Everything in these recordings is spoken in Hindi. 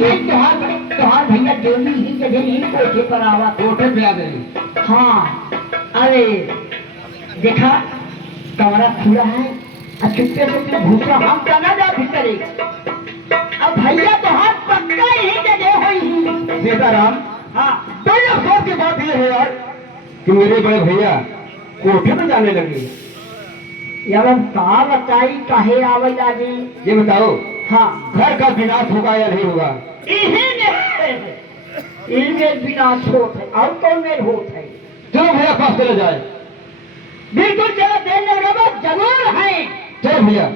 ये त्योहार भैया डेली ही जगह ही कोठे पर आवा। कोठे पे आ गए। हाँ अरे देखा कमरा खुला है और चुपके से भूसा हम करना जा भीतर। अब भैया तो हाथ पक्का ही जगह हुई। सीताराम, हाँ बड़ी अफसोस की बात यह है यार कि मेरे बड़े भैया कोठे में जाने लगे। यार अब का बताई काहे आवे लागी। ये बताओ, हाँ घर का विनाश होगा या नहीं होगा? इनमें विनाश होत है और कौन में होत है। चलो भैया पास चले जाए। बिल्कुल चलो देने वाला जरूर है। चलो भैया।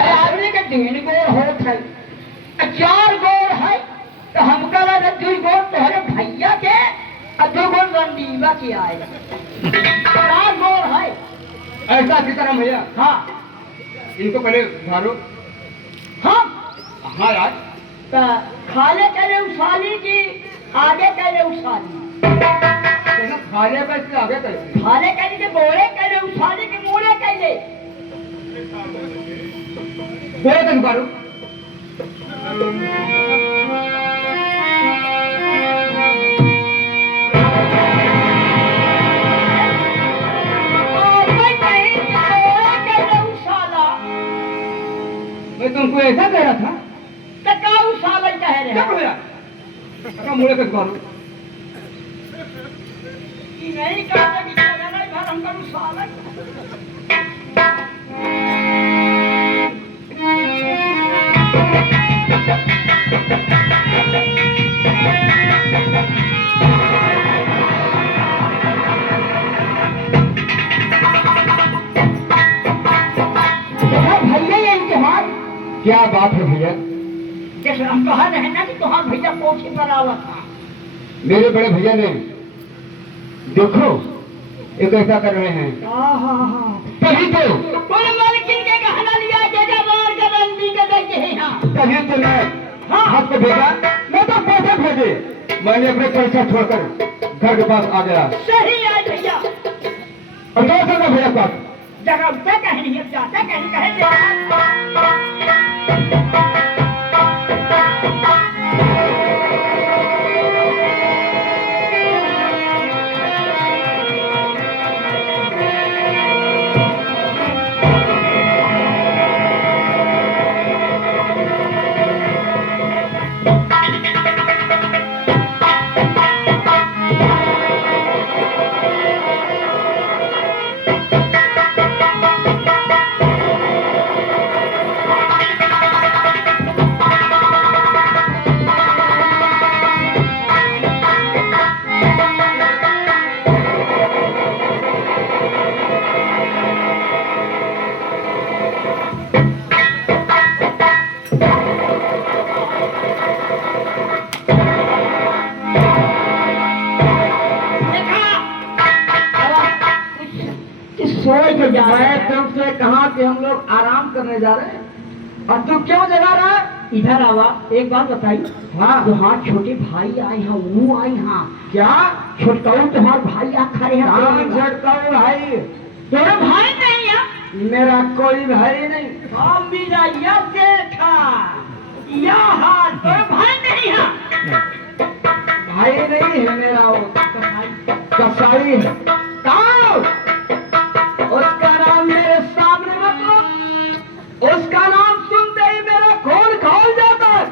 आदमी के 3 गोर होत है 4 गोर है तो हमका लगा 2 गोर तोहरे भैया के और 2 गोर रंडीवा के आए। 4 गोर है। ऐसा सीताराम भैया। हाँ इनको पहले उठारो। हाँ हाँ यार, तो खाले करे उसाली की आगे करे उसाली। खाने पर इससे आगे कर। खाले करे के बोरे करे उसाली के मोरे करे। बोले तो उतारो। मैं तुमको ऐसा कह रहा था। तकाऊ साल कह रहे क्या भैया? अच्छा मुड़े पे उतारो। नहीं कहते कि नहीं भर हमका साल क्या बात है भैया? जैसे हम कहा रहे ना कि तुम्हारा भैया कोठे पर आवा था। मेरे बड़े भैया ने देखो एक ऐसा कर रहे हैं। तभी तो मालकिन के गहना लिया जगह बार का रंडी का देखे हैं। तभी तो मैं हाथ को भेजा। मैं तो पैसा भेजे। मैंने अपने पैसा छोड़कर घर के पास आ गया। सही है भैया। और क्या करना भैया पास जगह उठा कहीं नहीं अब जाता कहीं कहे मैं तुमसे कहा कि हम लोग आराम करने जा रहे हैं और तू क्यों जगा रहा है? इधर आवा। एक बात बताई। हाँ तुम्हार छोटे भाई आए हैं वो आए हैं क्या? छोटकाऊ तुम्हारे भाई आ खड़े हैं। छोटकाऊ भाई? तेरा भाई नहीं है। मेरा कोई भाई नहीं। हम भी जाइया देखा यहाँ तेरा भाई नहीं है। भाई नहीं है मेरा, वो कसाई है। उसका नाम मेरे सामने मत लो। उसका नाम सुनते ही मेरा खून खौल जाता है।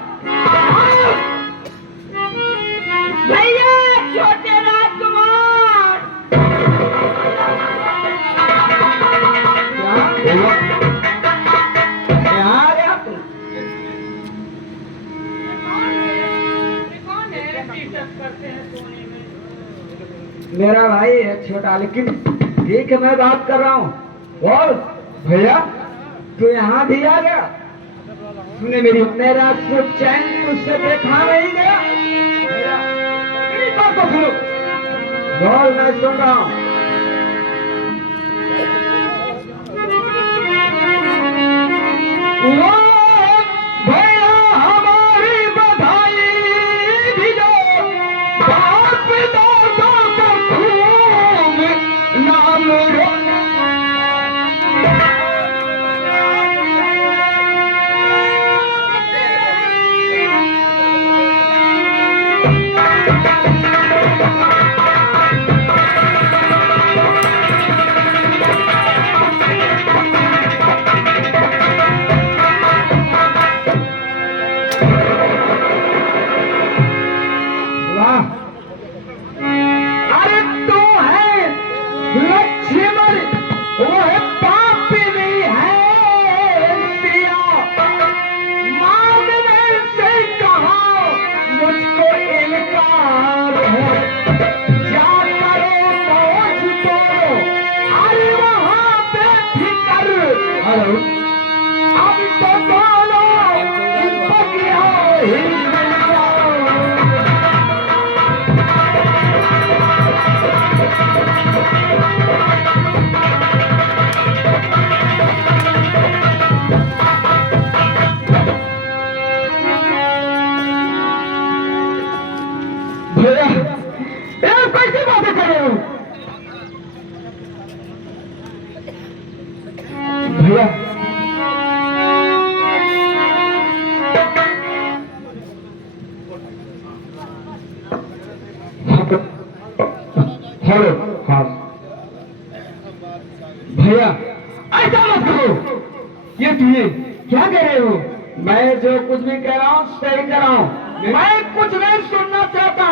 भैया छोटे राजकुमार क्या आ गया तुम? मेरा भाई है छोटा, लेकिन ठीक है मैं बात कर रहा हूँ। और भैया तू यहाँ भी आ गया? तूने मेरी मेरा सुख चैन तुझसे देखा नहीं गया? बात तो सुनो। बोल, मैं सुन रहा हूँ। वो भैया हमारी बधाई दियो, बाप दादा का खूब नाम रोना। अरे तू है लक्ष्मण, वो है पापी नहीं है सिया। मांगने से कहा मुझको इनकार है, क्या करो मौज को, अरे वहां पे फिकर। हेलो, अब तो बोलो बगिया ही मिला। भैया, ये कैसी बातें कर रहे हो भैया? हेलो, हाँ भैया, ऐसा मत करो। ये क्या कह रहे हो? मैं जो कुछ भी कह रहा हूँ सही कर रहा हूँ। मैं कुछ नहीं सुनना चाहता।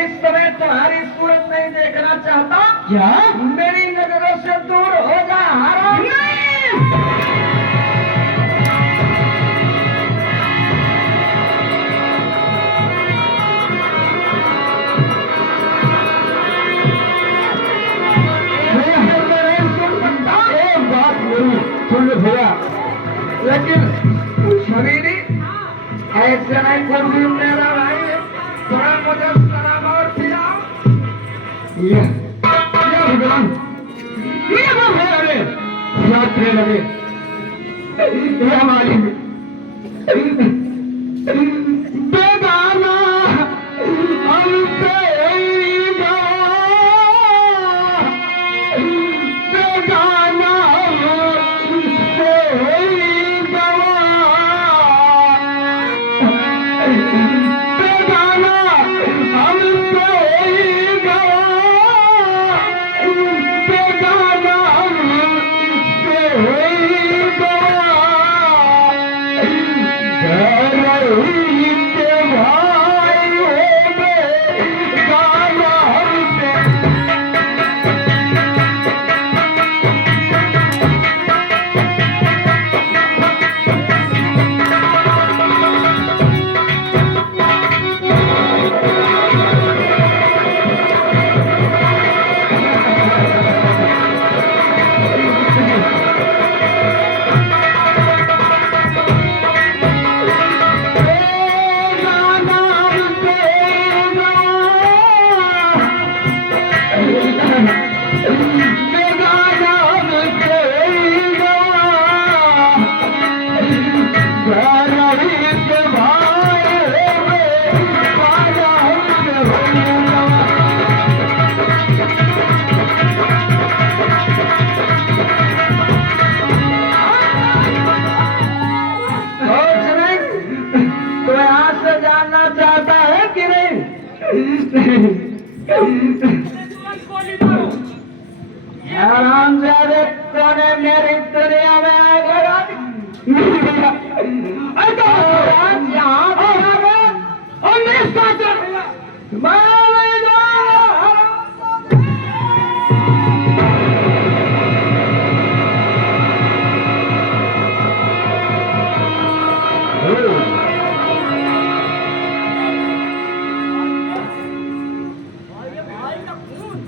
इस समय तुम्हारी सूरत नहीं देखना चाहता। क्या? मेरी नजरों से दूर हो जा हराम। सुन लो भैया, लेकिन शरीरी ऐसे नहीं कर भी मेरा भाई, थोड़ा मुझे सलाम और पिलाओ। ये भगवान, ये भगवान यात्रे लगे, ये हमारी बेगाना हमसे बेगाना आरामजादे तूने मेरी दुनिया में यहाँ और मेरे साथ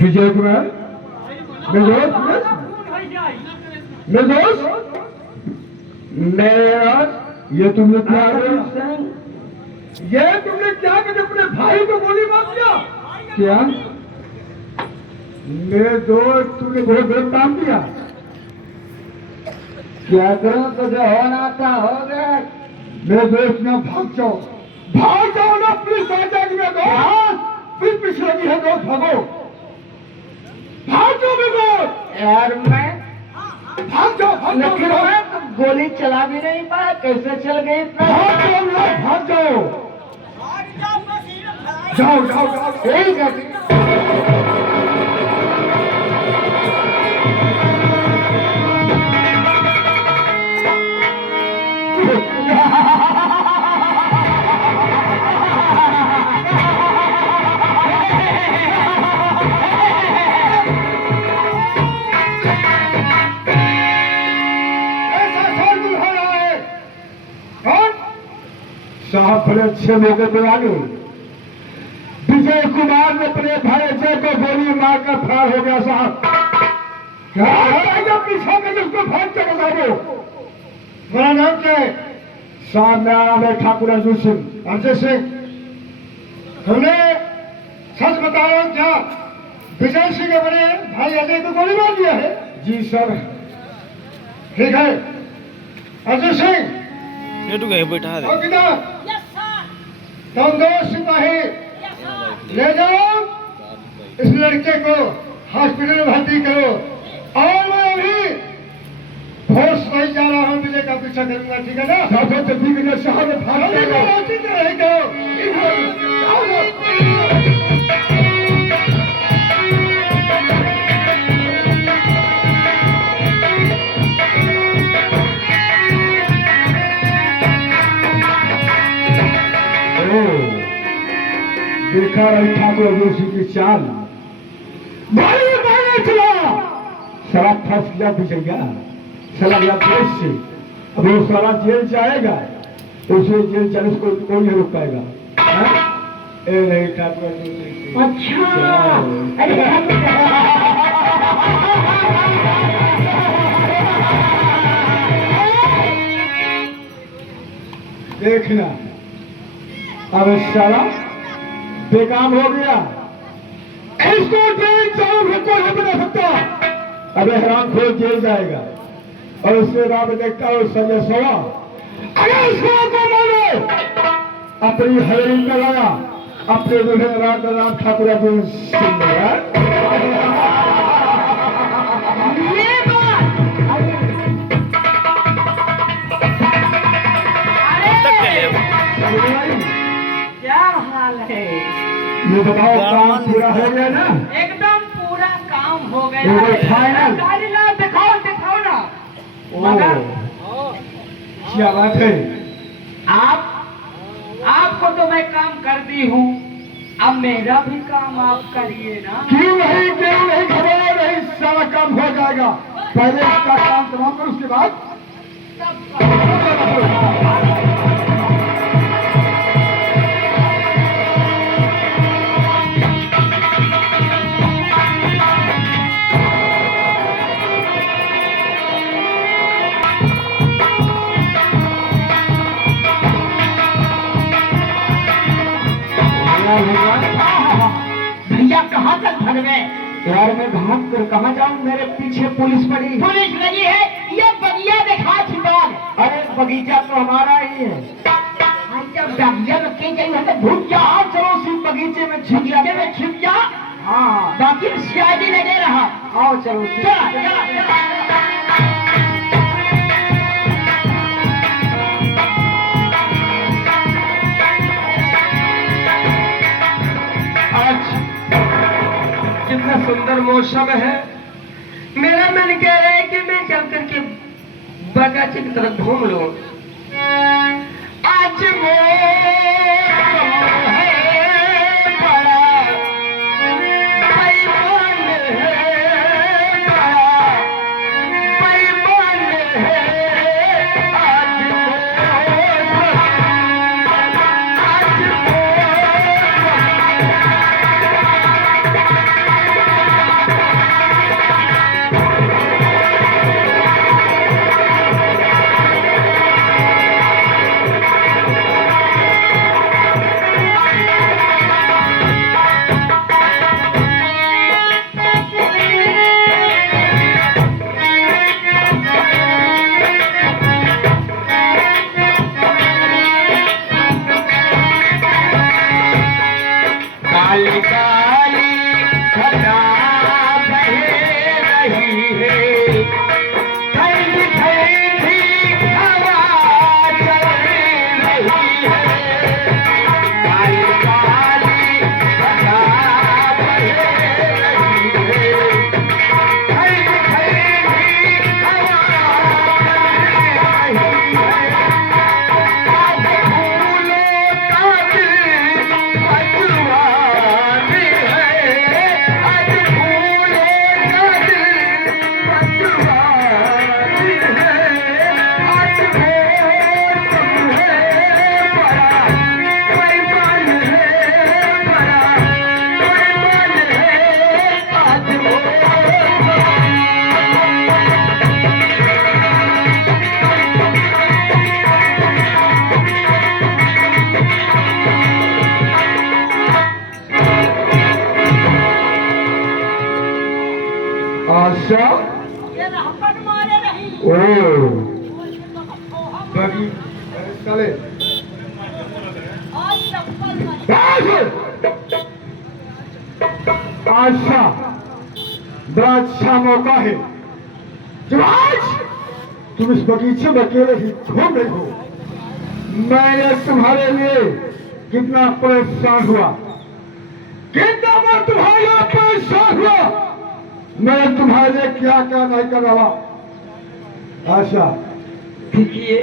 विजय कुमार मेरे दोस्त ये तुमने क्या ये तुमने क्या कर अपने भाई को गोली मार दिया? क्या मेरे दोस्त तूने बहुत बड़ा काम किया? क्या करूं, तो जो होना था हो गया। मेरे दोस्त ना भाग जाओ ना, पुलिस आ जाएगी। मेरे दोस्त फिर पीछे लगी है, दोस्त भागो, भाग जाओ मेरे दोस्त। यार मैं भाग जाओ लेकिन मैं तो गोली चला भी नहीं पाया, कैसे चल गई इतना? भाग जाओ। जाओ ठीक है। ऐसा शोरगुल हो रहा है। कौन? साहब बड़े अच्छे मौके पे आ गए। विजय कुमार ने अपने भाई अजय को गोली मारकर फरार हो गया। साहब क्या है जो पीछे में जिसको भाग चले जाओ? मेरा नाम क्या है? साहब मेरा नाम है ठाकुर अर्जुन सिंह। अर्जुन सिंह, हमने सच बताया क्या विजय सिंह के बड़े भाई अजय को गोली मार दिया है? जी सर। ठीक है अर्जुन सिंह, ये तो गए बैठा दे। और किधर तुम दो सिपाही ले जाओ, इस लड़के को हॉस्पिटल में भर्ती करो, और मैं अभी होश नहीं जा रहा हूँ, विजय का पीछा करूंगा। ठीक है ना? साहब ठीक है साहब, देखा रही ठाकुर जोशी की चाल, भाई चला सारा फंस गया विजया, चला गया देश से। अब वो सारा जेल जाएगा, उसे जेल जाने से कोई नहीं रोक पाएगा। ए नहीं ठाकुर जोशी। अच्छा देखना अब सारा बेकाम हो गया, इसको जेल जाओ, कोई नहीं बना सकता। अबे हैरान खोल जेल जाएगा, और उसके बाद देखता हो संजय सवा, अगर उसको को मानो अपनी हवेली में लगा, अपने दूल्हे राम का नाम ठाकुर अर्जुन सिंह। ये बात क्या हाल है? ये बताओ काम पूरा हो गया ना? एकदम पूरा काम हो गया ये है। फाइनल? गाड़ी ला, दिखाओ ना। मगर क्या बात है? आपको तो मैं काम कर दी हूँ, अब मेरा भी काम आप करिए ना। क्यों नहीं घबराओ नहीं, सारा काम हो जाएगा। पहले इसका काम तमाम करो, उसके बाद भैया कहाँ तक भग गए? यार मैं भाग कर कहाँ जाऊँ, मेरे पीछे पुलिस पड़ी। पुलिस लगी है, ये बगिया दिखा छिपाल। अरे बगीचा तो हमारा ही है। जब बगिया में कहीं कहीं है तो भूल जा। हाँ चलो उसी बगीचे में छिप जा। बगीचे में छिप जा। हाँ बाकी सियाजी लगे रहा। आओ चलो। चला चला चला। कितना सुंदर मौसम है। मेरा मन कह रहा है कि मैं चल करके बगीचे की तरफ घूम लूं। आज बाकी चले अच्छा, बड़ा अच्छा मौका है जो आज तुम इस बगीचे में अकेले ही घूम रही हो। मैंने तुम्हारे लिए कितना परेशान हुआ, कितना मैं तुम्हारे लिए परेशान हुआ। मैं तुम्हारे लिए क्या क्या नहीं कर रहा। आशा देखिए,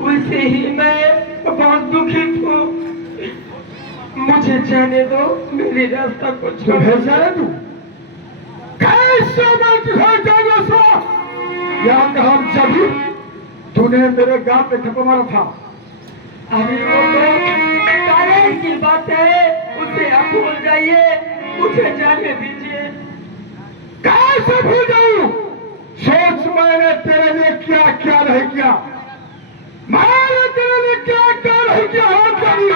वैसे ही मैं बहुत दुखित हूँ। मुझे जाने दो, मेरे रास्ता को जो छोड़। भेजा है तू कैसे मैं तुझे जाऊंगा सा? यहाँ कहा जब तूने मेरे गांव में ठप्पा मारा था। अरे वो तो कॉलेज की बात है, उसे आप भूल जाइए, मुझे जाने दीजिए। कैसे भूल जाऊं? सोच मैंने तेरे लिए क्या क्या नहीं किया। मैंने तेरे लिए क्या क्या नहीं किया। हाल कभी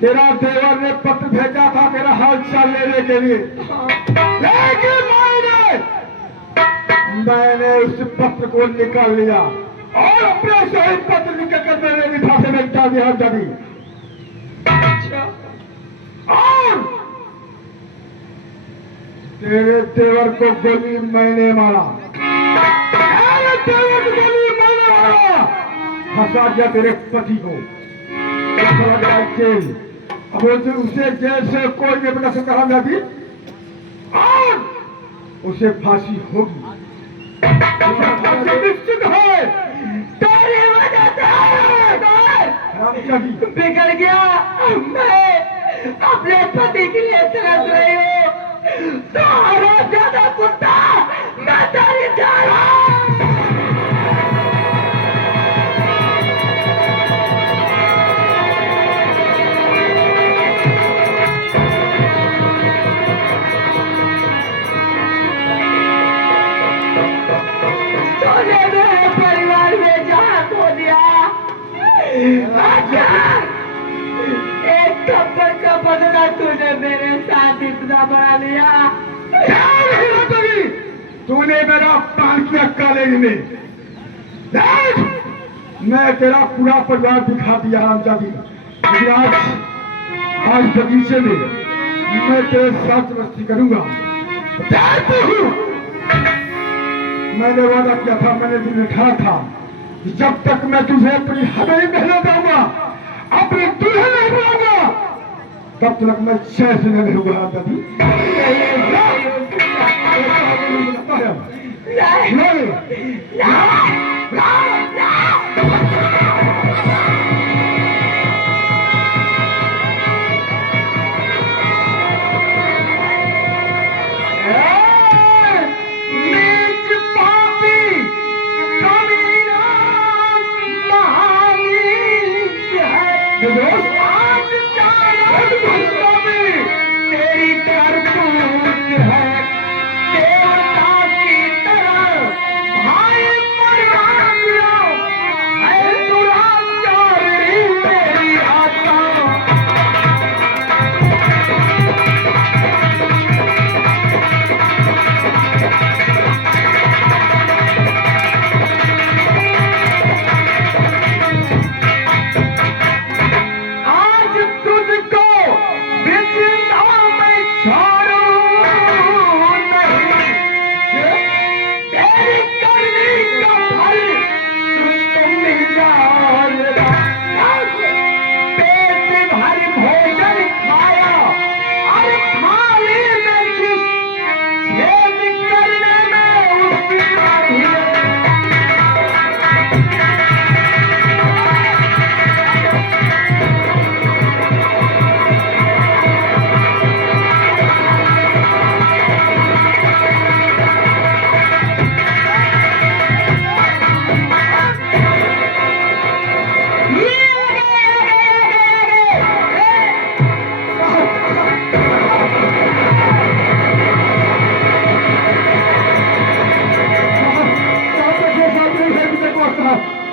तेरा देवर ने पत्र भेजा था तेरा हाल चाल लेने के लिए, लेकिन मैंने उस पत्र को निकाल लिया और अपने सही पत्र निकल कर मेरे लिफाफे में डाल दिया। जभी अच्छा, और तेरे देवर को गोली मैंने मारा। तेरे देवर को गोली मैंने मारा, फंसा दिया तेरे पति को, चला गया जेल। अब उसे जेल से कोई नहीं बना सकता जाती और उसे फांसी होगी। निश्चित है तेरी वजह से बिगड़ गया। मैं अपने पति के लिए तरस रही हूँ। तो और ज्यादा कुत्ता मैं तेरी जा रहा हूँ। तूने मेरे परिवार में जहाँ खो दिया। अच्छा, एक थप्पड़ का बदला तूने मेरे साथ इतना बड़ा लिया। तूने मेरा पान किया कॉलेज में। देख, मैं तेरा पूरा परिवार दिखा दिया रामजादी। लेकिन आज बगीचे में मैं तेरे साथ मस्ती करूंगा। मैंने वादा किया था, मैंने तुझे कहा था कि जब तक मैं तुझे अपनी हवेली में जाऊंगा, अपने दुल्हन नहीं बनाऊंगा, तब तक मैं चैन से नहीं रहूंगा। दादी तेरी करतूत है देवता की तरह। भाई मरवा दिया है दुराचारी तेरी आत्मा। आज तुझको बिचिंदा में छोड़ूं नहीं। तेरी करनी का फल तुझको मिल जाएगा। पेट भर भोजन खाया और थाली में जिस छेद करने में उसकी बढ़िया।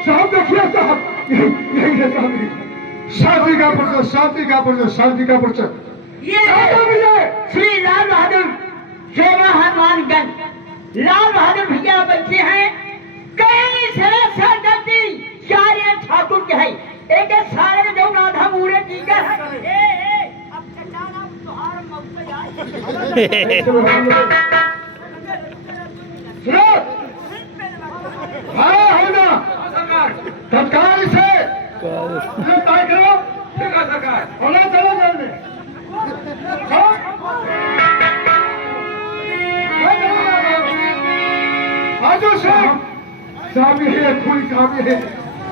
साहब देखिए साहब, यही है साहब, शांति का पर्चा, शांति का पर्चा, शांति का पर्चा। ये श्री लाल बहादुर सेवा हनुमानगंज। लाल बहादुर भैया बच्चे हैं कहीं से सरदर्दी यार ये ठाकुर के है एक सारे जो आधा मूरे की का अब चचाना तुहार मौत पे आए सुनो हाँ होगा तत्काल से तय करो सरकार होना चलो जल्दी आजो साहब है कोई काम है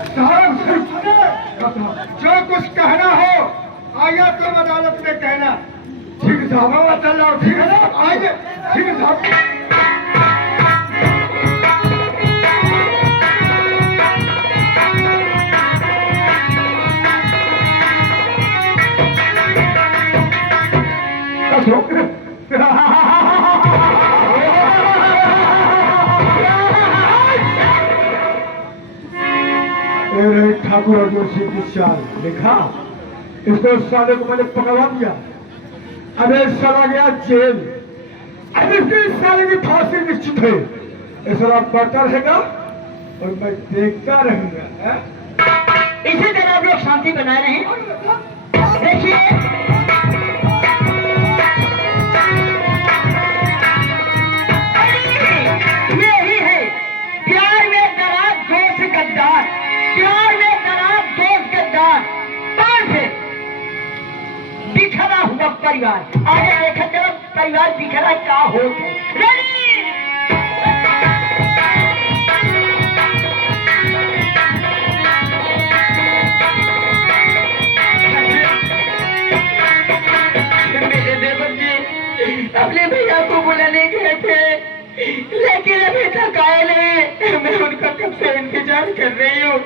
साहब जो कुछ कहना हो आइए तुम अदालत में कहना ठीक साहब चल जाओ ठीक है ना आइए ठीक है साहब ठाकुर और जोशी की चाल देखा इसको साले को मैंने पकड़वा दिया अब ये साला गया जेल अब इसके साले की फांसी निश्चित है ये साला पड़ता रहेगा और मैं देखता रहूंगा इसी तरह आप लोग शांति बनाए रहें देखिए यही है प्यार में दराज दोस्त गद्दार प्यार में दराज दोस्त गद्दार पार से बिखरा हुआ परिवार आगे देखा चलो परिवार बिखरा क्या हो रेडी अपने भैया को बुलाने गए थे लेकिन अभी तक आए नहीं मैं उनका कब से इंतजार कर रही हूँ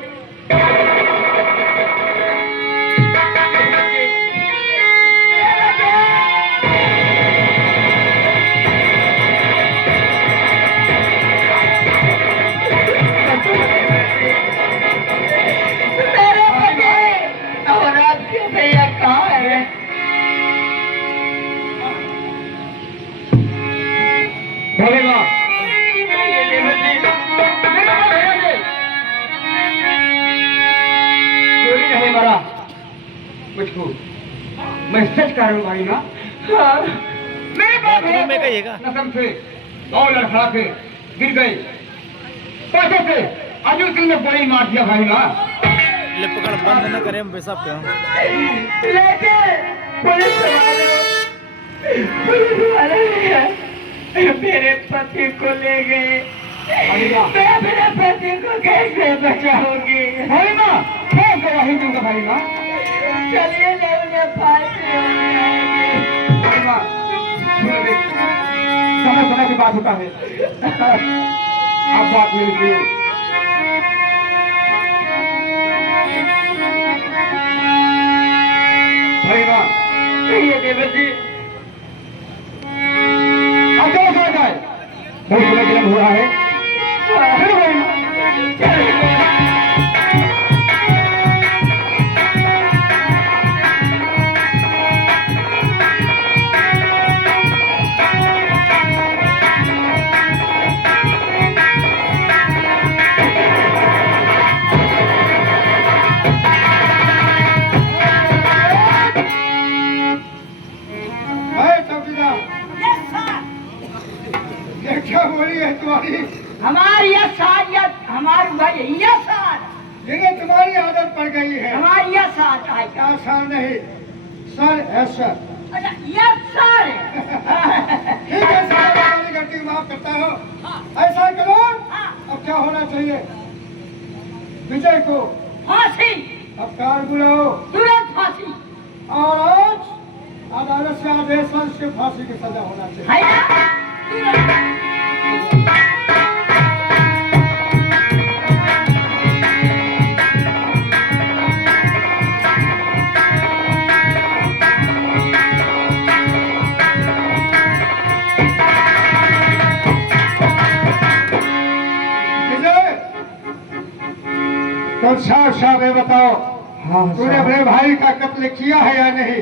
मेरे भैया और आपके भैया कहाँ है चोरी नहीं मारा मुझको मैं सच कह रहा हूँ भाई ना मेरे बाप में कहिएगा कसम से और लड़खड़ा के गिर गए पैसे से अजू सिंह ने बड़ी मार दिया भाई ना ले पकड़ बंद न करें हम पेशाब पे लेके पुलिस वाले मेरे पति को ले गए मैं मेरे पति को कैसे बचाऊंगी भाई ना क्या गवाही दूंगा भाई ना चलिए ले उन्हें फांसी हो जाएगी भाई ना समय समय की बात होता है अब बात मेरी भाई ना ये देवर जी बहुत बड़ा जन्म हो रहा है क्या बोली है तुम्हारी हमारी यह सारियत हमारी भाई यह सार जिन्हें तुम्हारी आदत पड़ गई है हमारी यह सार है क्या सर नहीं सर है सर अच्छा यह सार ठीक है सर वाली गलती माफ करता हूँ ऐसा करो अब क्या होना चाहिए विजय को फांसी अब कार बुलाओ तुरंत फांसी और आज अदालत से आदेश है उसके फांसी की सजा होना चाहिए है ना तुरंत तो साफ साफ ये बताओ तूने अपने भाई का कत्ल किया है या नहीं